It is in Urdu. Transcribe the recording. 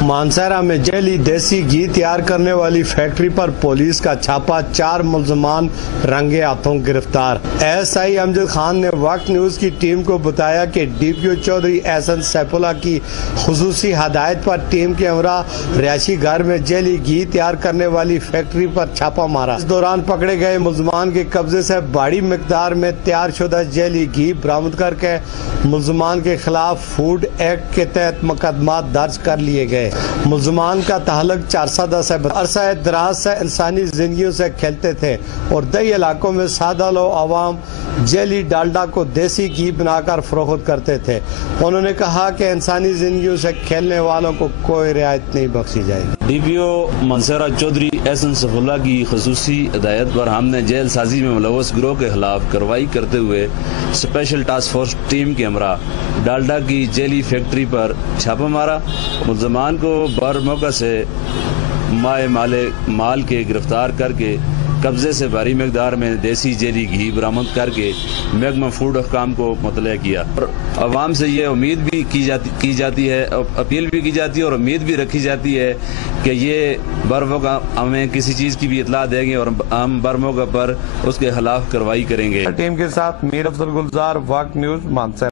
مانسہرہ میں جعلی دیسی گھی تیار کرنے والی فیکٹری پر پولیس کا چھاپا، 4 ملزمان رنگے ہاتھوں گرفتار۔ ایس آئی امجد خان نے وقت نیوز کی ٹیم کو بتایا کہ ڈی پی او چودھری احسن سیف اللہ کی خصوصی ہدایت پر ٹیم کے ہمراہ رہائشی گھر میں جعلی گھی تیار کرنے والی فیکٹری پر چھاپا مارا۔ اس دوران پکڑے گئے ملزمان کے قبضے سے بڑی مقدار میں تیار شدہ جعلی گھی برآمد کر کے ملزمان کے خلاف فوڈ ایکٹ کے تحت مقدمات درج کر لیے گئے۔ ملزمان کا تعلق چارسدہ سے عرصہ دراز سے انسانی زندگیوں سے کھیلتے تھے اور دیہی علاقوں میں سادہ لو عوام جعلی ڈالڈا کو دیسی گھی بنا کر فروخت کرتے تھے۔ انہوں نے کہا کہ انسانی زندگیوں سے کھیلنے والوں کو کوئی رعایت نہیں بخشی جائے گی۔ ڈی پی او مانسہرہ چودھری احسن سیف اللہ کی خصوصی ہدایت پر ہم نے جیل سازی میں ملوث گروہ کے خلاف کارروائی کرتے ہوئے اسپیشل ٹاسک فورس ٹیم کے ہمراہ ڈالڈا کی جعلی فیکٹری پر چھاپا مارا۔ ملزمان کو بر موقع سے مال کے گرفتار کر کے قبضے سے بھاری مقدار میں دیسی جعلی گھی برآمد کر کے محکمہ فوڈ حکام کو مطلع کیا۔ اور عوام سے یہ امید بھی کی جاتی ہے، اپیل بھی کی جاتی ہے اور امید بھی رکھی جاتی ہے کہ یہ بر موقع ہمیں کسی چیز کی بھی اطلاع دیں گے اور ہم بر موقع پر اس کے خلاف کارروائی کریں گے۔ ٹیم کے ساتھ میر افضل گلزار، وقت نیوز، مانسہرہ۔